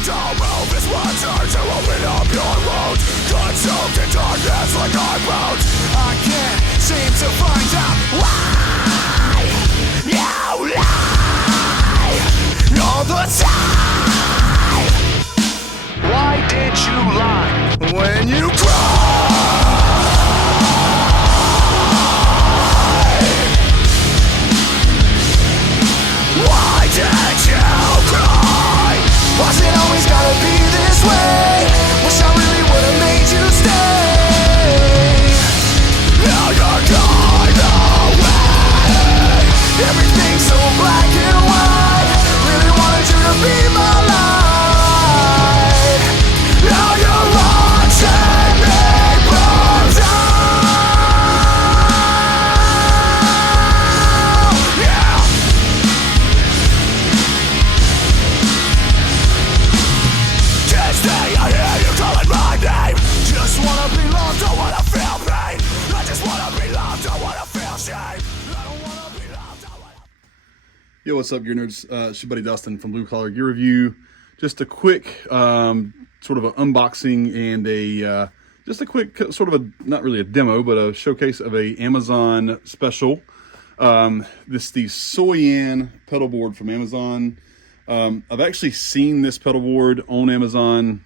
Don't move is one turn to open up your wounds. Consumed in darkness like our bones. I can't seem to find out why you lie all the time. Why did you lie when you cried? Why did you cry? Was it always gotta be this way? Wish I really would've made you stay. Now you're gone away. Everything's so black and white. Really wanted you to be my light. Now you're watching me burn down. Yeah. Can't stay, I hear you calling my name. Just wanna be loved, don't wanna feel pain. I just wanna be loved, don't wanna feel shame. I don't wanna be loved, I wanna... Yo, what's up, Gear Nerds? It's your buddy Dustin from Blue Collar Gear Review. Just a quick sort of an unboxing and just a quick sort of a, not really a demo, but a showcase of a Amazon special. This is the Soyan pedal board from Amazon. I've actually seen this pedal board on Amazon,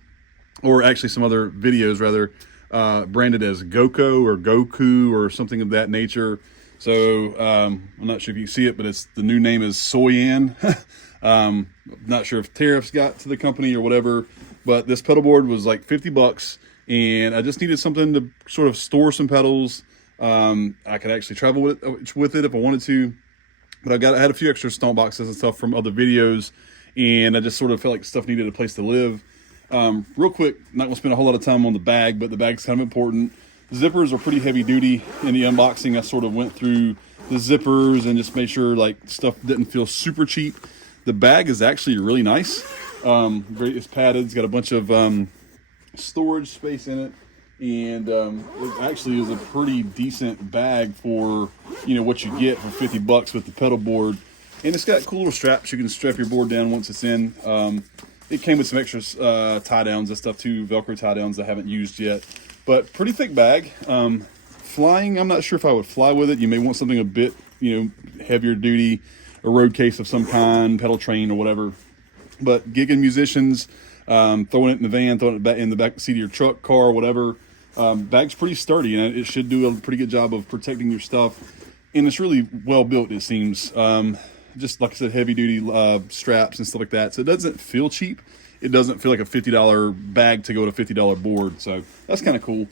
or actually some other videos rather, branded as Goko or Goku or something of that nature. So I'm not sure if you can see it, but the new name is Soyan. Not sure if tariffs got to the company or whatever, but this pedal board was like 50 bucks, and I just needed something to sort of store some pedals. I could actually travel with it if I wanted to, but I had a few extra stomp boxes and stuff from other videos, and I just sort of felt like stuff needed a place to live. Real quick, not gonna spend a whole lot of time on the bag, but the bag's kind of important. Zippers are pretty heavy duty. In the unboxing, I sort of went through the zippers and just made sure like stuff didn't feel super cheap. The bag is actually really nice. Great, it's padded. It's got a bunch of storage space in it, and it actually is a pretty decent bag for, you know, what you get for 50 bucks with the pedal board. And it's got cool little straps. You can strap your board down once it's in. It came with some extra tie downs and stuff too, Velcro tie downs I haven't used yet. But pretty thick bag. Flying, I'm not sure if I would fly with it. You may want something a bit, you know, heavier duty, a road case of some kind, pedal train or whatever. But gigging musicians, throwing it in the van, throwing it back in the back seat of your truck, car, whatever. Bag's pretty sturdy, and it should do a pretty good job of protecting your stuff. And it's really well built, it seems. Just like I said, heavy duty straps and stuff like that. So it doesn't feel cheap. It doesn't feel like a $50 bag to go with a $50 board. So that's kind of cool.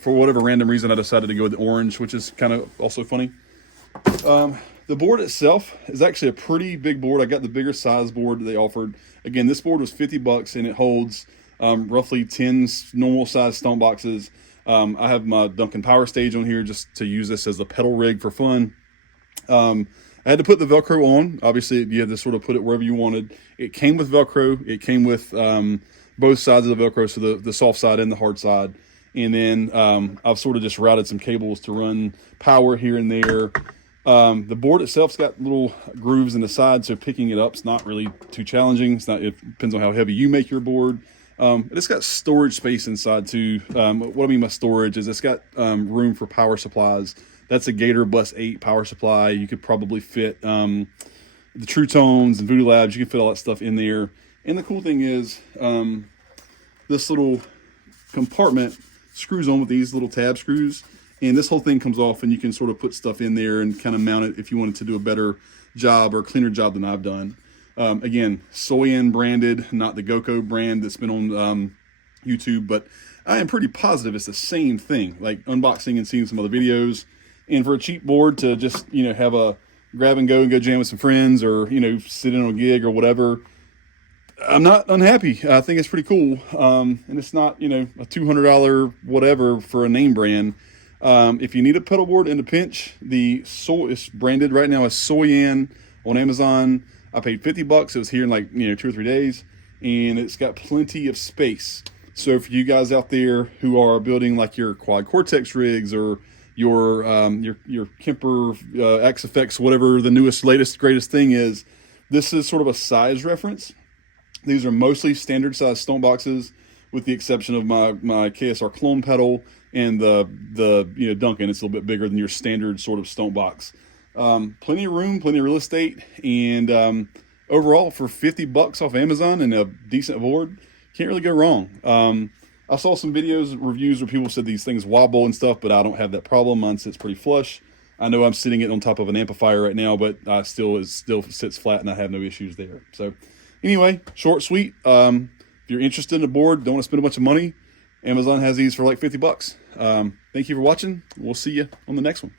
For whatever random reason, I decided to go with the orange, which is kind of also funny. The board itself is actually a pretty big board. I got the bigger size board that they offered. Again, this board was 50 bucks, and it holds roughly 10 normal size stomp boxes. I have my Duncan Power Stage on here just to use this as a pedal rig for fun. I had to put the Velcro on. Obviously, you had to sort of put it wherever you wanted. It came with Velcro. It came with both sides of the Velcro, so the soft side and the hard side. And then I've sort of just routed some cables to run power here and there. The board itself's got little grooves in the side, so picking it up's not really too challenging. It depends on how heavy you make your board. It's got storage space inside too. What I mean by storage is it's got room for power supplies. That's a Gator Bus 8 power supply. You could probably fit the True Tones and Voodoo Labs. You can fit all that stuff in there. And the cool thing is this little compartment screws on with these little tab screws. And this whole thing comes off, and you can sort of put stuff in there and kind of mount it if you wanted to do a better job or cleaner job than I've done. Again, Soyan branded, not the Goko brand that's been on YouTube, but I am pretty positive it's the same thing. Like unboxing and seeing some other videos. And for a cheap board to just, you know, have a grab and go jam with some friends, or, you know, sit in on a gig or whatever, I'm not unhappy. I think it's pretty cool. And it's not, you know, a $200 whatever for a name brand. If you need a pedal board in a pinch, it's branded right now as Soyan on Amazon. I paid 50 bucks. It was here in like, you know, 2 or 3 days, and it's got plenty of space. So for you guys out there who are building like your Quad Cortex rigs, or your Kemper X Effects, whatever the newest, latest, greatest thing is, this is sort of a size reference. These are mostly standard size stomp boxes, with the exception of my KSR clone pedal and the Duncan. It's a little bit bigger than your standard sort of stomp box. Plenty of room, plenty of real estate, and overall for $50 off Amazon and a decent board, can't really go wrong. I saw some reviews where people said these things wobble and stuff, but I don't have that problem. Mine sits pretty flush. I know I'm sitting it on top of an amplifier right now, but it still sits flat, and I have no issues there. So anyway, short, sweet. If you're interested in a board, don't want to spend a bunch of money, Amazon has these for like $50. Thank you for watching. We'll see you on the next one.